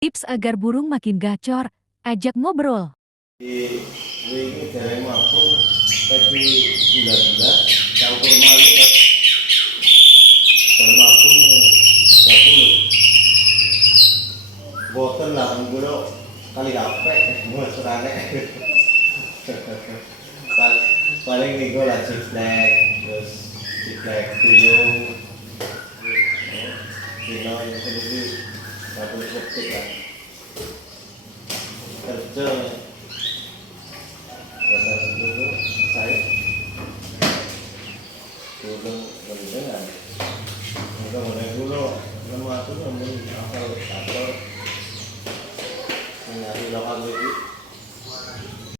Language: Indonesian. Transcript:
Tips agar burung makin gacor, ajak ngobrol. Di wingi dereng mabung tadi gula-gula campur malu pas bermabung 20 boten lah gula kali kapek mesrane paling minggu lah ciplek terus ciplek tuyung dino yang sendiri satu setik lah kerja bahasa dulu saya dulu berenang enggak boleh dulu lemah tuh namun asal kantor